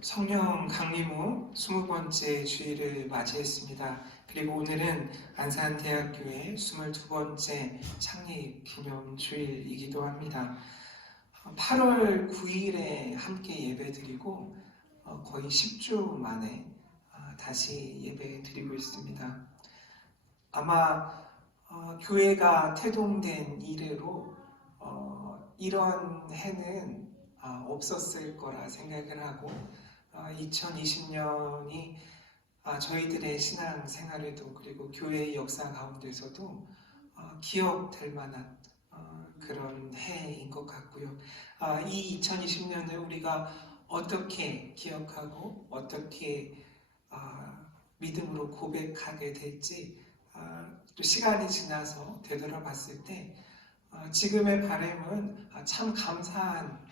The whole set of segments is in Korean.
성령 강림 후 20번째 주일을 맞이했습니다. 그리고 오늘은 안산대학교의 22번째 창립 기념 주일이기도 합니다. 8월 9일에 함께 예배드리고 거의 10주 만에 다시 예배드리고 있습니다. 아마 교회가 태동된 이래로 이런 해는 없었을 거라 생각을 하고 2020년이 저희들의 신앙 생활에도 그리고 교회의 역사 가운데서도 기억될 만한 그런 해인 것 같고요. 이 2020년을 우리가 어떻게 기억하고 어떻게 믿음으로 고백하게 될지 또 시간이 지나서 되돌아봤을 때 지금의 바람은 참 감사한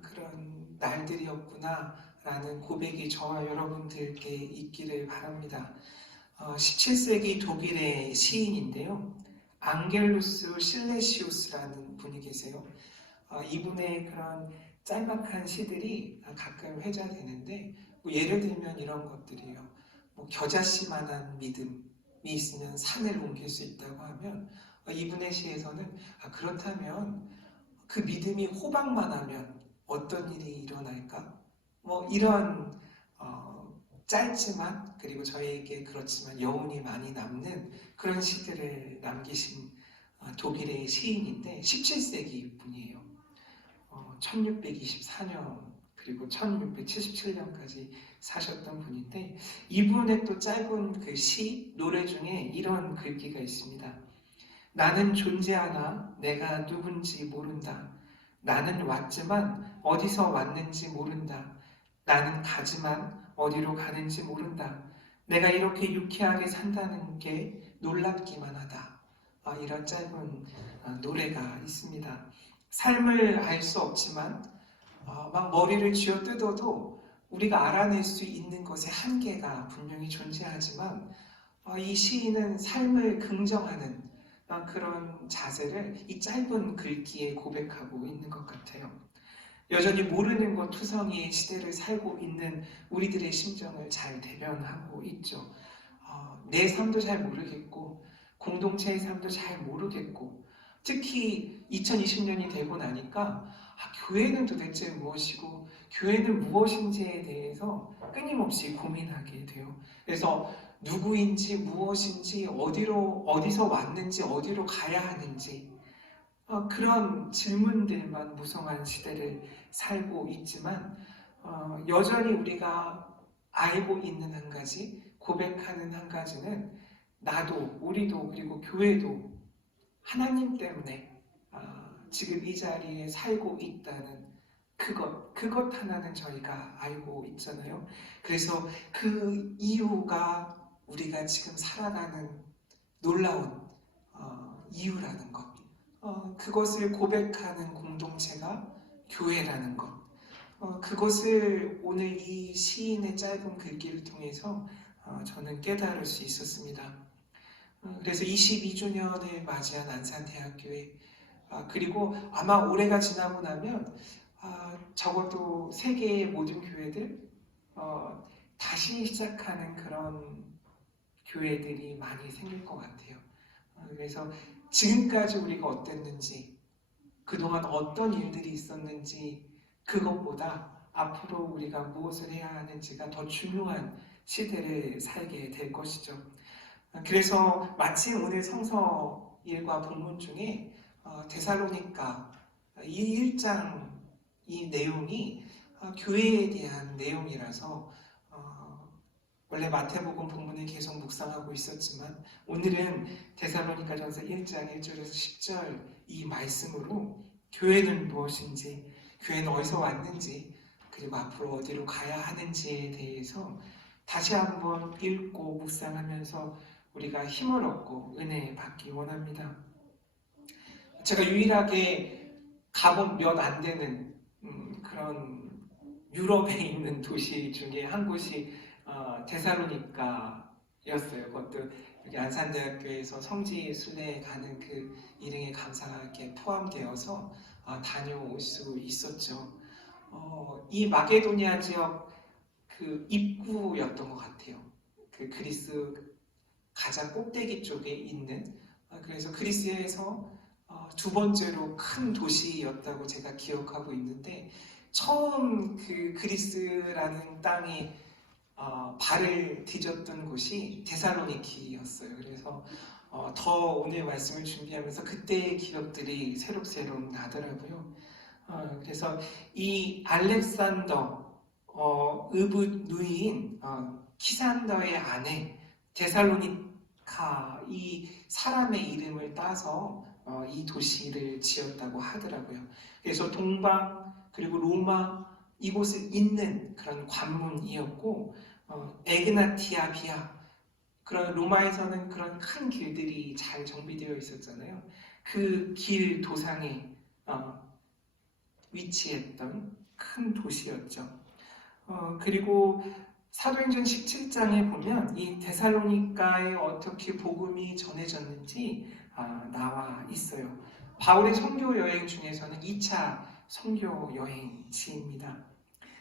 그런 날들이었구나 라는 고백이 저와 여러분들께 있기를 바랍니다. 17세기 독일의 시인인데요. 앙겔루스 실레시우스라는 분이 계세요. 이분의 그런 짤막한 시들이 가끔 회자되는데 예를 들면 이런 것들이에요. 겨자씨만한 믿음이 있으면 산을 옮길 수 있다고 하면 이분의 시에서는 그렇다면 그 믿음이 호박만 하면 어떤 일이 일어날까? 이런 짧지만 그리고 저희에게 그렇지만 여운이 많이 남는 그런 시들을 남기신 독일의 시인인데 17세기 분이에요. 1624년 그리고 1677년까지 사셨던 분인데 이분의 또 짧은 그 시, 노래 중에 이런 글귀가 있습니다. 나는 존재하나 내가 누군지 모른다. 나는 왔지만 어디서 왔는지 모른다. 나는 가지만 어디로 가는지 모른다. 내가 이렇게 유쾌하게 산다는 게 놀랍기만 하다. 이런 짧은 노래가 있습니다. 삶을 알 수 없지만 막 머리를 쥐어뜯어도 우리가 알아낼 수 있는 것의 한계가 분명히 존재하지만 이 시인은 삶을 긍정하는 그런 자세를 이 짧은 글귀에 고백하고 있는 것 같아요. 여전히 모르는 것 투성이의 시대를 살고 있는 우리들의 심정을 잘 대변하고 있죠. 내 삶도 잘 모르겠고 공동체의 삶도 잘 모르겠고 특히 2020년이 되고 나니까 교회는 도대체 무엇이고 교회는 무엇인지에 대해서 끊임없이 고민하게 돼요. 그래서 누구인지 무엇인지 어디서 왔는지 어디로 가야 하는지 그런 질문들만 무성한 시대를 살고 있지만 여전히 우리가 알고 있는 한 가지, 고백하는 한 가지는 나도, 우리도, 그리고 교회도 하나님 때문에 지금 이 자리에 살고 있다는 그것 하나는 저희가 알고 있잖아요. 그래서 그 이유가 우리가 지금 살아가는 놀라운 이유라는 것. 그것을 고백하는 공동체가 교회라는 것. 그것을 오늘 이 시인의 짧은 글귀를 통해서 저는 깨달을 수 있었습니다. 그래서 22주년을 맞이한 안산대학교에 그리고 아마 올해가 지나고 나면 적어도 세계의 모든 교회들 다시 시작하는 그런 교회들이 많이 생길 것 같아요. 그래서 지금까지 우리가 어땠는지 그동안 어떤 일들이 있었는지 그것보다 앞으로 우리가 무엇을 해야 하는지가 더 중요한 시대를 살게 될 것이죠. 그래서 마침 오늘 성서 일과 본문 중에 데살로니가 이 1장 이 내용이 교회에 대한 내용이라서 원래 마태복음 본문을 계속 묵상하고 있었지만 오늘은 데살로니가전서 1장 1절에서 10절 이 말씀으로 교회는 무엇인지, 교회는 어디서 왔는지, 그리고 앞으로 어디로 가야 하는지에 대해서 다시 한번 읽고 묵상하면서 우리가 힘을 얻고 은혜 받기 원합니다. 제가 유일하게 가본 몇 안 되는 그런 유럽에 있는 도시 중에 한 곳이 데살로니가였어요. 그것도 여기 안산대학교에서 성지 순례에 가는 그 일행의 감사하게 포함되어서 다녀올 수 있었죠. 이 마게도니아 지역 그 입구였던 것 같아요. 그 그리스 가장 꼭대기 쪽에 있는, 그래서 그리스에서 두 번째로 큰 도시였다고 제가 기억하고 있는데, 처음 그 그리스라는 땅에 발을 디뎠던 곳이 데살로니키였어요. 그래서 더 오늘 말씀을 준비하면서 그때의 기억들이 새록새록 나더라고요. 그래서 이 알렉산더 의붓 누이인 키산더의 아내 데살로니카, 이 사람의 이름을 따서 이 도시를 지었다고 하더라고요. 그래서 동방 그리고 로마 이곳을 잇는 그런 관문이었고, 에그나티아 비아, 그런 로마에서는 그런 큰 길들이 잘 정비되어 있었잖아요. 그 길 도상에 위치했던 큰 도시였죠. 그리고 사도행전 17장에 보면 이 데살로니가에 어떻게 복음이 전해졌는지 나와 있어요. 바울의 선교 여행 중에서는 2차 선교 여행지입니다.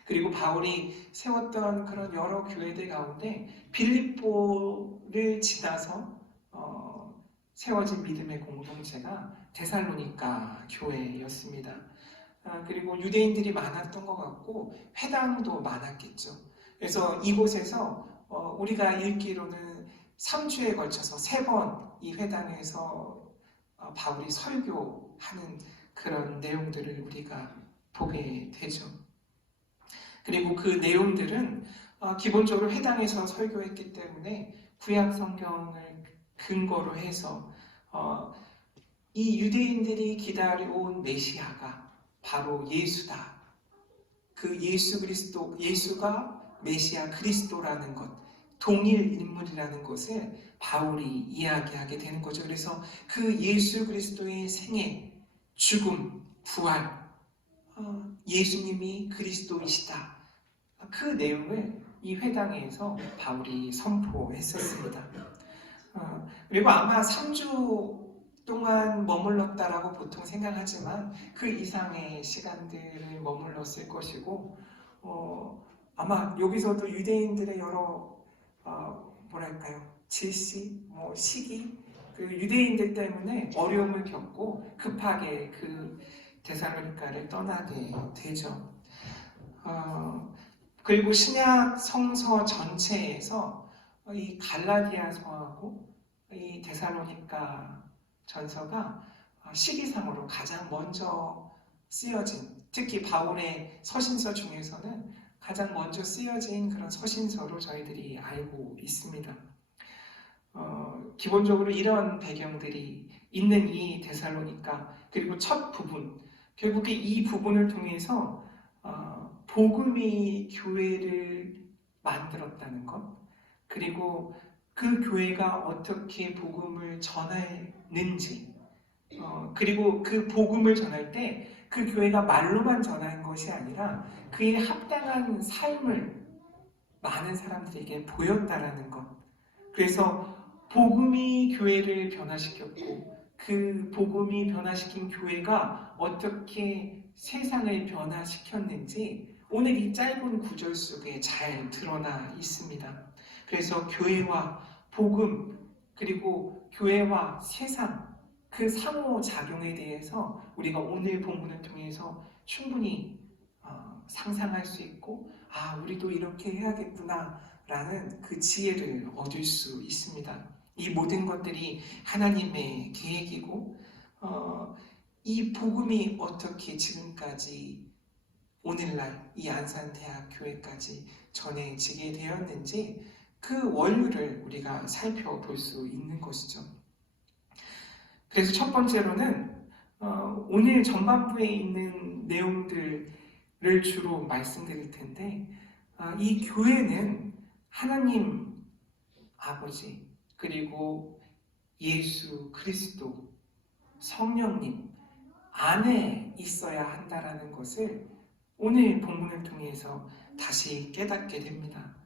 그리고 바울이 세웠던 그런 여러 교회들 가운데 빌립보를 지나서 세워진 믿음의 공동체가 데살로니가 교회였습니다. 그리고 유대인들이 많았던 것 같고 회당도 많았겠죠. 그래서 이곳에서 우리가 읽기로는 3주에 걸쳐서 3번 이 회당에서 바울이 설교하는 그런 내용들을 우리가 보게 되죠. 그리고 그 내용들은 기본적으로 회당에서 설교했기 때문에 구약 성경을 근거로 해서 이 유대인들이 기다려온 메시아가 바로 예수다. 그 예수 그리스도, 예수가 메시아 그리스도라는 것, 동일 인물이라는 것을 바울이 이야기하게 되는 거죠. 그래서 그 예수 그리스도의 생애, 죽음, 부활, 예수님이 그리스도이시다. 그 내용을 이 회당에서 바울이 선포했었습니다. 그리고 아마 3주 동안 머물렀다라고 보통 생각하지만 그 이상의 시간들을 머물렀을 것이고, 아마 여기서도 유대인들의 여러 질시, 시기, 그 유대인들 때문에 어려움을 겪고 급하게 그 데살로니가를 떠나게 되죠. 그리고 신약 성서 전체에서 이 갈라디아서하고 이 데살로니가 전서가 시기상으로 가장 먼저 쓰여진, 특히 바울의 서신서 중에서는 가장 먼저 쓰여진 그런 서신서로 저희들이 알고 있습니다. 기본적으로 이런 배경들이 있는 이 데살로니가, 그리고 첫 부분, 결국에 이 부분을 통해서 복음이 교회를 만들었다는 것, 그리고 그 교회가 어떻게 복음을 전하는지, 그리고 그 복음을 전할 때 그 교회가 말로만 전하는 것이 아니라 그에 합당한 삶을 많은 사람들에게 보였다라는 것. 그래서 복음이 교회를 변화시켰고 그 복음이 변화시킨 교회가 어떻게 세상을 변화시켰는지 오늘 이 짧은 구절 속에 잘 드러나 있습니다. 그래서 교회와 복음, 그리고 교회와 세상, 그 상호작용에 대해서 우리가 오늘 본문을 통해서 충분히 상상할 수 있고, 우리도 이렇게 해야겠구나 라는 그 지혜를 얻을 수 있습니다. 이 모든 것들이 하나님의 계획이고, 이 복음이 어떻게 지금까지 오늘날 이 안산대학교회까지 전해지게 되었는지 그 원류를 우리가 살펴볼 수 있는 것이죠. 그래서 첫 번째로는 오늘 전반부에 있는 내용들을 주로 말씀드릴 텐데, 이 교회는 하나님 아버지, 그리고 예수 그리스도, 성령님 안에 있어야 한다라는 것을 오늘 본문을 통해서 다시 깨닫게 됩니다.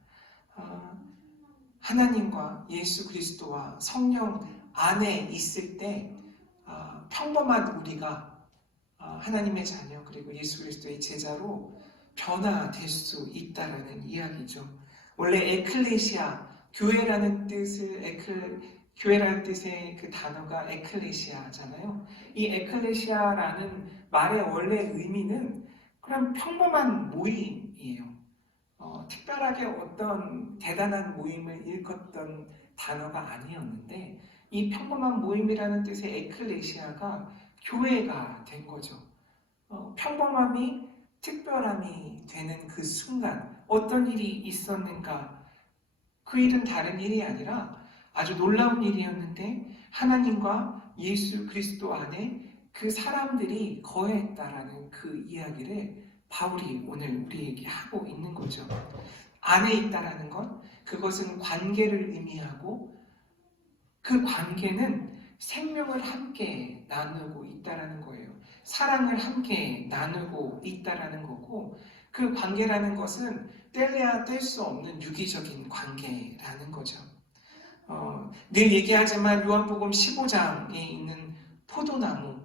하나님과 예수 그리스도와 성령 안에 있을 때 평범한 우리가 하나님의 자녀, 그리고 예수 그리스도의 제자로 변화될 수 있다라는 이야기죠. 원래 에클레시아, 교회라는 교회라는 뜻의 그 단어가 에클레시아잖아요. 이 에클레시아라는 말의 원래 의미는 그냥 평범한 모임이에요. 특별하게 어떤 대단한 모임을 일컫던 단어가 아니었는데 이 평범한 모임이라는 뜻의 에클레시아가 교회가 된 거죠. 평범함이 특별함이 되는 그 순간 어떤 일이 있었는가? 그 일은 다른 일이 아니라 아주 놀라운 일이었는데 하나님과 예수 그리스도 안에 그 사람들이 거했다라는 그 이야기를 바울이 오늘 우리에게 하고 있는 거죠. 안에 있다라는 것, 그것은 관계를 의미하고 그 관계는 생명을 함께 나누고 있다라는 거예요. 사랑을 함께 나누고 있다라는 거고 그 관계라는 것은 뗄래야 뗄 수 없는 유기적인 관계라는 거죠. 늘 얘기하지만 요한복음 15장에 있는 포도나무,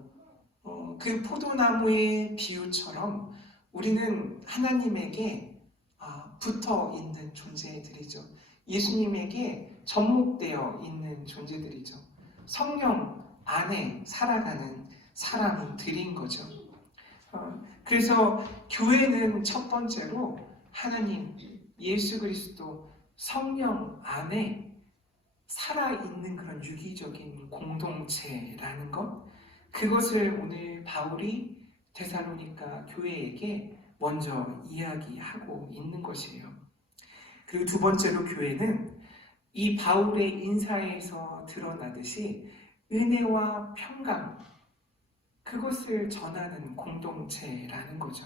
그 포도나무의 비유처럼 우리는 하나님에게 붙어 있는 존재들이죠. 예수님에게 접목되어 있는 존재들이죠. 성령 안에 살아가는 사람들인 거죠. 그래서 교회는 첫 번째로 하나님, 예수 그리스도, 성령 안에 살아있는 그런 유기적인 공동체라는 것, 그것을 오늘 바울이 데살로니가 교회에게 먼저 이야기하고 있는 것이에요. 그리고 두 번째로 교회는 이 바울의 인사에서 드러나듯이 은혜와 평강, 그것을 전하는 공동체라는 거죠.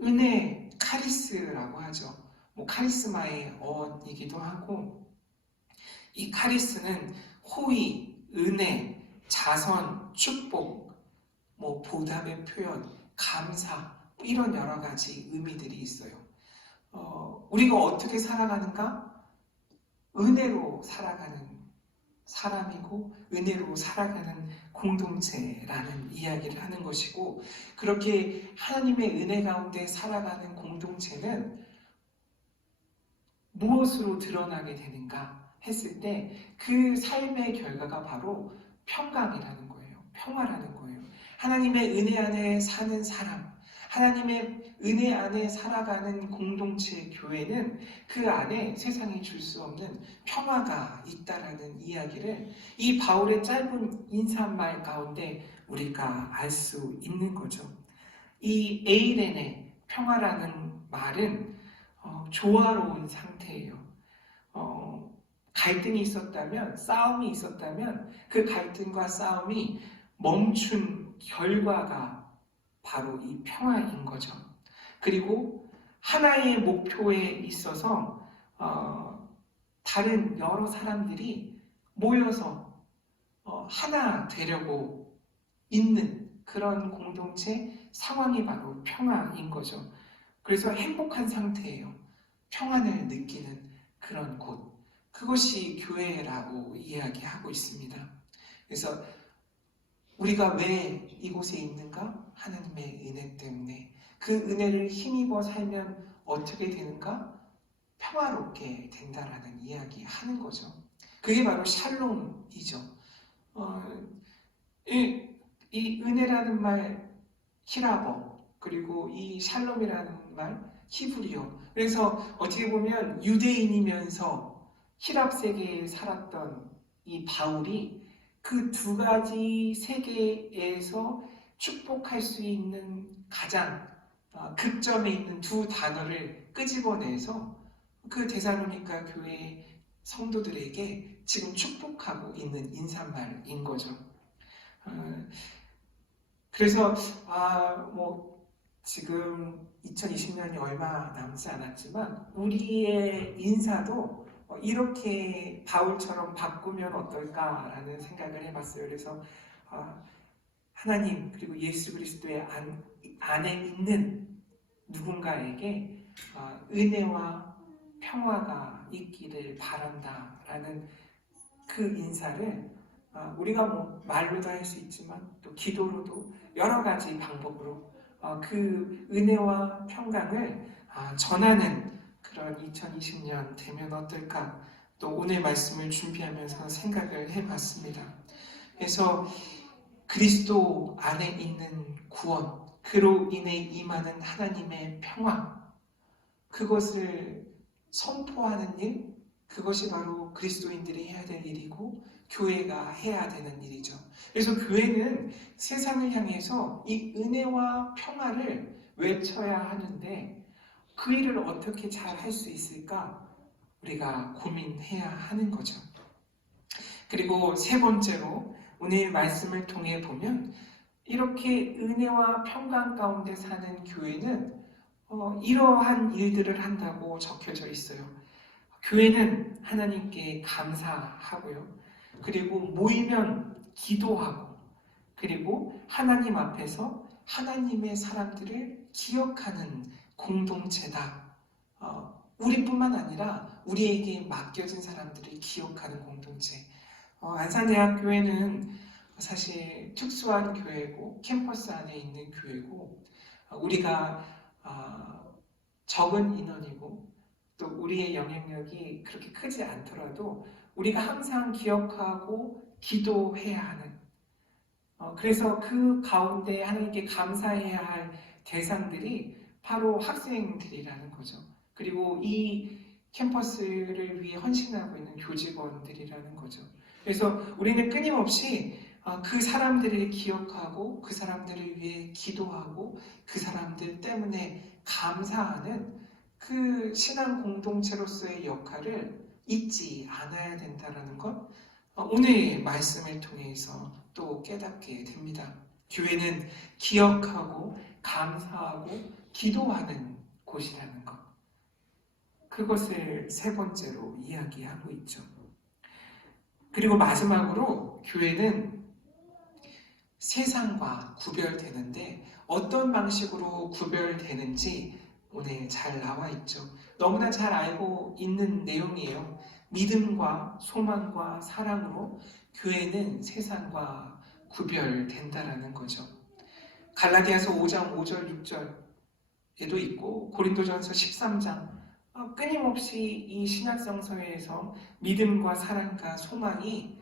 은혜, 카리스라고 하죠. 카리스마의 어원이기도 하고 이 카리스는 호의, 은혜, 자선, 축복, 보답의 표현, 감사 이런 여러 가지 의미들이 있어요. 우리가 어떻게 살아가는가? 은혜로 살아가는 사람이고 은혜로 살아가는 공동체라는 이야기를 하는 것이고 그렇게 하나님의 은혜 가운데 살아가는 공동체는 무엇으로 드러나게 되는가 했을 때 그 삶의 결과가 바로 평강이라는 거예요. 평화라는 거예요. 하나님의 은혜 안에 사는 사람, 하나님의 은혜 안에 살아가는 공동체 교회는 그 안에 세상이 줄 수 없는 평화가 있다라는 이야기를 이 바울의 짧은 인사말 가운데 우리가 알 수 있는 거죠. 이 에이렌의 평화라는 말은 조화로운 상태예요. 갈등이 있었다면, 싸움이 있었다면 그 갈등과 싸움이 멈춘 결과가 바로 이 평화인 거죠. 그리고 하나의 목표에 있어서 다른 여러 사람들이 모여서 하나 되려고 있는 그런 공동체 상황이 바로 평화인 거죠. 그래서 행복한 상태예요. 평안을 느끼는 그런 곳. 그것이 교회라고 이야기하고 있습니다. 그래서 우리가 왜 이곳에 있는가? 하나님의 은혜 때문에. 그 은혜를 힘입어 살면 어떻게 되는가? 평화롭게 된다라는 이야기 하는 거죠. 그게 바로 샬롬이죠. 이 은혜라는 말 히라버, 그리고 이 샬롬이라는 말 히브리어. 그래서 어떻게 보면 유대인이면서 히랍 세계에 살았던 이 바울이 그 두 가지 세계에서 축복할 수 있는 가장 극점에 있는 두 단어를 끄집어내서 그 데살로니가 교회 성도들에게 지금 축복하고 있는 인사말인 거죠. 그래서 지금 2020년이 얼마 남지 않았지만 우리의 인사도 이렇게 바울처럼 바꾸면 어떨까라는 생각을 해봤어요. 그래서 하나님 그리고 예수 그리스도의 안에 있는 누군가에게 은혜와 평화가 있기를 바란다라는 그 인사를 우리가 말로도 할 수 있지만 또 기도로도 여러 가지 방법으로 그 은혜와 평강을 전하는 그런 2020년 되면 어떨까? 또 오늘 말씀을 준비하면서 생각을 해봤습니다. 그래서 그리스도 안에 있는 구원, 그로 인해 임하는 하나님의 평화, 그것을 선포하는 일, 그것이 바로 그리스도인들이 해야 될 일이고 교회가 해야 되는 일이죠. 그래서 교회는 세상을 향해서 이 은혜와 평화를 외쳐야 하는데 그 일을 어떻게 잘 할 수 있을까? 우리가 고민해야 하는 거죠. 그리고 세 번째로 오늘 말씀을 통해 보면 이렇게 은혜와 평강 가운데 사는 교회는 이러한 일들을 한다고 적혀져 있어요. 교회는 하나님께 감사하고요. 그리고 모이면 기도하고, 그리고 하나님 앞에서 하나님의 사람들을 기억하는 공동체다. 우리뿐만 아니라 우리에게 맡겨진 사람들을 기억하는 공동체. 안산대학교회는 사실 특수한 교회고 캠퍼스 안에 있는 교회고 우리가 적은 인원이고 또 우리의 영향력이 그렇게 크지 않더라도 우리가 항상 기억하고 기도해야 하는 그래서 그 가운데 하나님께 감사해야 할 대상들이 바로 학생들이라는 거죠. 그리고 이 캠퍼스를 위해 헌신하고 있는 교직원들이라는 거죠. 그래서 우리는 끊임없이 그 사람들을 기억하고 그 사람들을 위해 기도하고 그 사람들 때문에 감사하는 그 신앙 공동체로서의 역할을 잊지 않아야 된다는 것 오늘 말씀을 통해서 또 깨닫게 됩니다. 교회는 기억하고 감사하고 기도하는 곳이라는 것 그것을 세 번째로 이야기하고 있죠. 그리고 마지막으로 교회는 세상과 구별되는데 어떤 방식으로 구별되는지 오늘 잘 나와 있죠. 너무나 잘 알고 있는 내용이에요. 믿음과 소망과 사랑으로 교회는 세상과 구별된다라는 거죠. 갈라디아서 5장 5절 6절에도 있고 고린도전서 13장 끊임없이 이 신약성서에서 믿음과 사랑과 소망이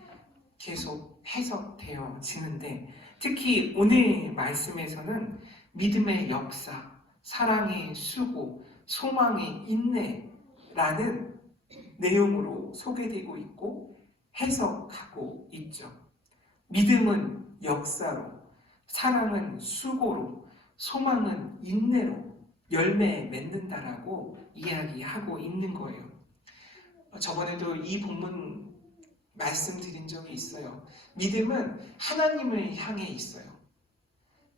계속 해석되어지는데 특히 오늘 말씀에서는 믿음의 역사, 사랑의 수고, 소망의 인내라는 내용으로 소개되고 있고 해석하고 있죠. 믿음은 역사로, 사랑은 수고로, 소망은 인내로 열매 맺는다라고 이야기하고 있는 거예요. 저번에도 이 본문 말씀드린 적이 있어요. 믿음은 하나님을 향해 있어요.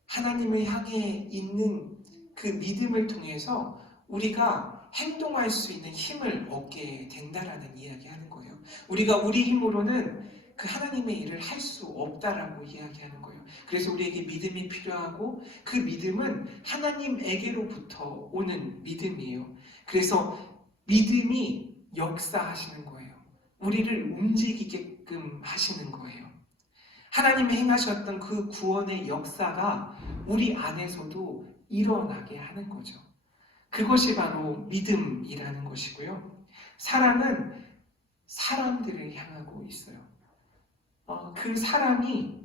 하나님을 향해 있는 그 믿음을 통해서 우리가 행동할 수 있는 힘을 얻게 된다라는 이야기하는 거예요. 우리가 우리 힘으로는 그 하나님의 일을 할 수 없다라고 이야기하는 거예요. 그래서 우리에게 믿음이 필요하고 그 믿음은 하나님에게로부터 오는 믿음이에요. 그래서 믿음이 역사하시는 거예요. 우리를 움직이게끔 하시는 거예요. 하나님이 행하셨던 그 구원의 역사가 우리 안에서도 일어나게 하는 거죠. 그것이 바로 믿음이라는 것이고요. 사랑은 사람들을 향하고 있어요. 그 사랑이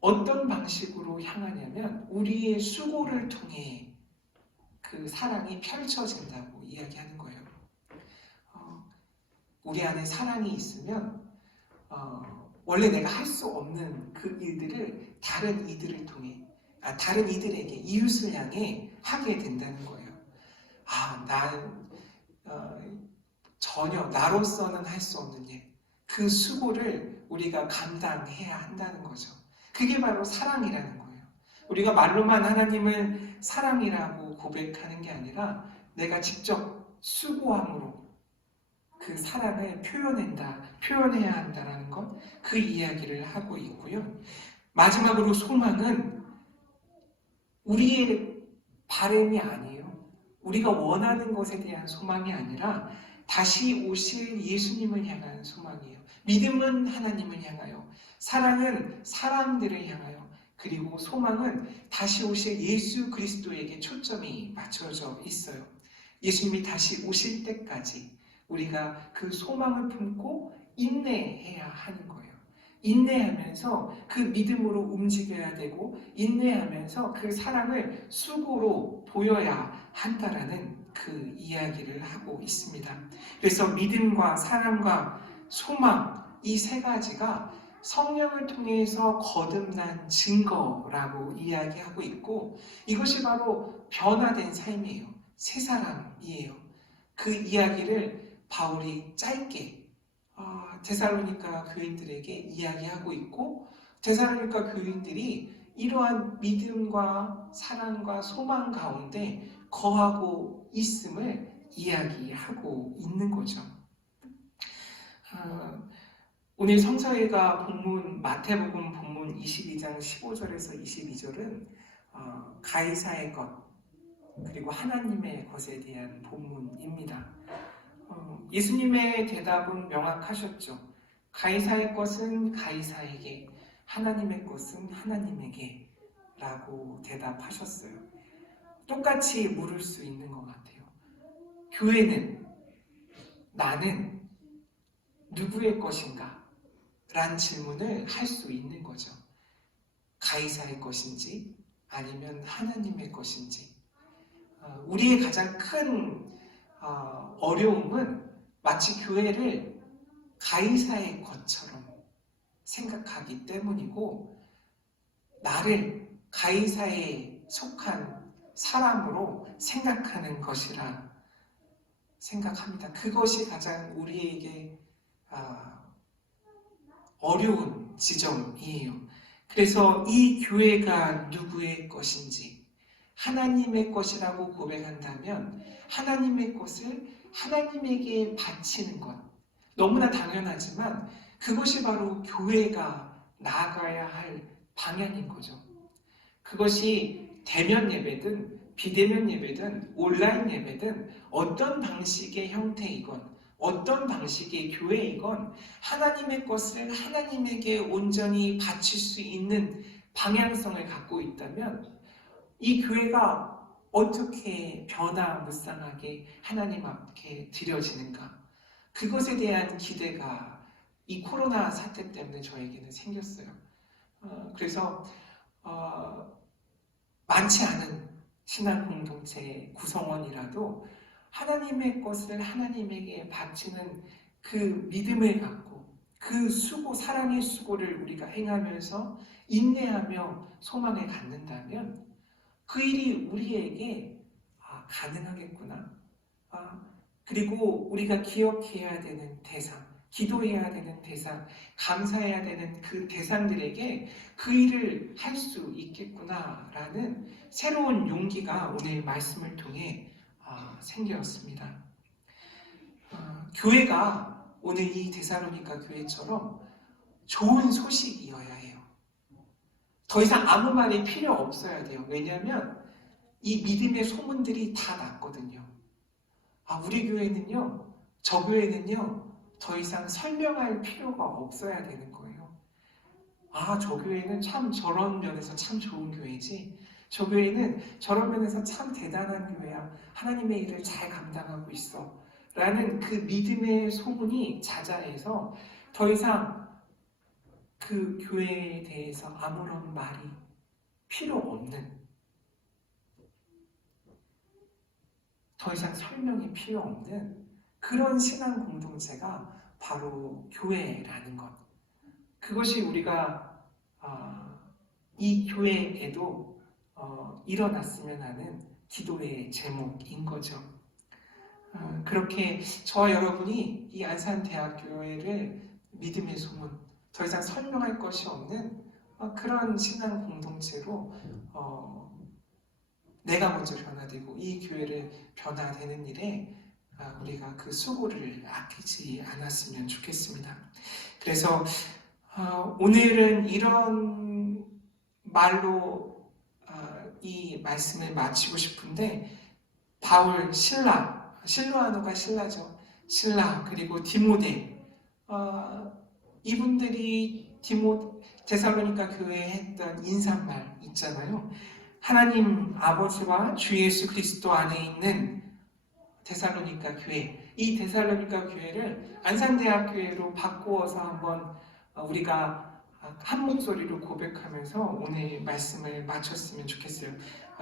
어떤 방식으로 향하냐면 우리의 수고를 통해 그 사랑이 펼쳐진다고 이야기하는 거예요. 우리 안에 사랑이 있으면 원래 내가 할 수 없는 그 일들을 다른 이들을 통해 다른 이들에게 이웃을 향해 하게 된다는 거예요. 난 전혀 나로서는 할 수 없는 일, 그 수고를 우리가 감당해야 한다는 거죠. 그게 바로 사랑이라는 거예요. 우리가 말로만 하나님을 사랑이라고 고백하는 게 아니라 내가 직접 수고함으로 그 사랑을 표현해야 한다는 것, 그 이야기를 하고 있고요. 마지막으로 소망은 우리의 바람이 아니에요. 우리가 원하는 것에 대한 소망이 아니라 다시 오실 예수님을 향한 소망이에요. 믿음은 하나님을 향하여, 사랑은 사람들을 향하여 그리고 소망은 다시 오실 예수 그리스도에게 초점이 맞춰져 있어요. 예수님이 다시 오실 때까지 우리가 그 소망을 품고 인내해야 하는 거예요. 인내하면서 그 믿음으로 움직여야 되고 인내하면서 그 사랑을 수고로 보여야 한다라는 그 이야기를 하고 있습니다. 그래서 믿음과 사랑과 소망 이 세 가지가 성령을 통해서 거듭난 증거라고 이야기하고 있고 이것이 바로 변화된 삶이에요. 새 사람이에요. 그 이야기를 바울이 짧게 데살로니가 교인들에게 이야기하고 있고 데살로니가 교인들이 이러한 믿음과 사랑과 소망 가운데 거하고 있음을 이야기하고 있는 거죠. 오늘 성서회가 본문 마태복음 본문 22장 15절에서 22절은 가이사의 것 그리고 하나님의 것에 대한 본문입니다. 예수님의 대답은 명확하셨죠. 가이사의 것은 가이사에게, 하나님의 것은 하나님에게 라고 대답하셨어요. 똑같이 물을 수 있는 것 같아요. 교회는 나는 누구의 것인가? 라는 질문을 할 수 있는 거죠. 가이사의 것인지 아니면 하나님의 것인지. 우리의 가장 큰 어려움은 마치 교회를 가이사의 것처럼 생각하기 때문이고 나를 가이사에 속한 사람으로 생각하는 것이라 생각합니다. 그것이 가장 우리에게 어려운 지점이에요. 그래서 이 교회가 누구의 것인지 하나님의 것이라고 고백한다면 하나님의 것을 하나님에게 바치는 것 너무나 당연하지만 그것이 바로 교회가 나아가야 할 방향인 거죠. 그것이 대면 예배든 비대면 예배든 온라인 예배든 어떤 방식의 형태이건 어떤 방식의 교회이건 하나님의 것을 하나님에게 온전히 바칠 수 있는 방향성을 갖고 있다면 이 교회가 어떻게 변화무쌍하게 하나님 앞에 드려지는가 그것에 대한 기대가 이 코로나 사태 때문에 저에게는 생겼어요. 그래서 많지 않은 신앙 공동체 구성원이라도 하나님의 것을 하나님에게 바치는 그 믿음을 갖고 그 수고, 사랑의 수고를 우리가 행하면서 인내하며 소망을 갖는다면 그 일이 우리에게 가능하겠구나. 그리고 우리가 기억해야 되는 대상, 기도해야 되는 대상, 감사해야 되는 그 대상들에게 그 일을 할 수 있겠구나라는 새로운 용기가 오늘 말씀을 통해 생겼습니다. 교회가 오늘 이 데살로니가 교회처럼 좋은 소식이어야 해요. 더 이상 아무 말이 필요 없어야 돼요. 왜냐하면 이 믿음의 소문들이 다 났거든요. 우리 교회는요, 저 교회는요, 더 이상 설명할 필요가 없어야 되는 거예요. 저 교회는 참 저런 면에서 참 좋은 교회지. 저 교회는 저런 면에서 참 대단한 교회야. 하나님의 일을 잘 감당하고 있어. 라는 그 믿음의 소문이 자자해서 더 이상 그 교회에 대해서 아무런 말이 필요 없는, 더 이상 설명이 필요 없는 그런 신앙 공동체가 바로 교회라는 것. 그것이 우리가 이 교회에도 일어났으면 하는 기도의 제목인 거죠. 그렇게 저와 여러분이 이 안산대학교회를 믿음의 소문, 더 이상 설명할 것이 없는 그런 신앙 공동체로 내가 먼저 변화되고 이 교회를 변화되는 일에 우리가 그 수고를 아끼지 않았으면 좋겠습니다. 그래서 오늘은 이런 말로 이 말씀을 마치고 싶은데 바울, 실로아노가 신라죠. 신라 그리고 디모데 이분들이 데살로니가 교회에 했던 인사말 있잖아요. 하나님 아버지와 주 예수 그리스도 안에 있는 데살로니가 교회, 이 데살로니가 교회를 안산대학교회로 바꾸어서 한번 우리가 한 목소리로 고백하면서 오늘 말씀을 마쳤으면 좋겠어요.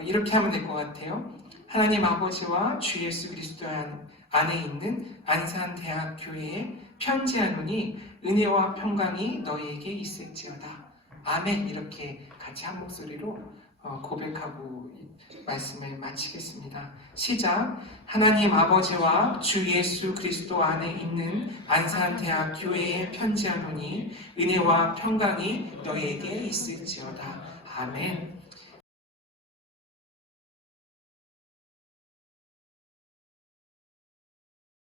이렇게 하면 될 것 같아요. 하나님 아버지와 주 예수 그리스도 안에 있는 안산대학교회에 편지하노니 은혜와 평강이 너희에게 있을지어다. 아멘. 이렇게 같이 한 목소리로 고백하고 말씀을 마치겠습니다. 시작. 하나님 아버지와 주 예수 그리스도 안에 있는 안산대학교회에 편지하노니 은혜와 평강이 너희에게 있을지어다. 아멘.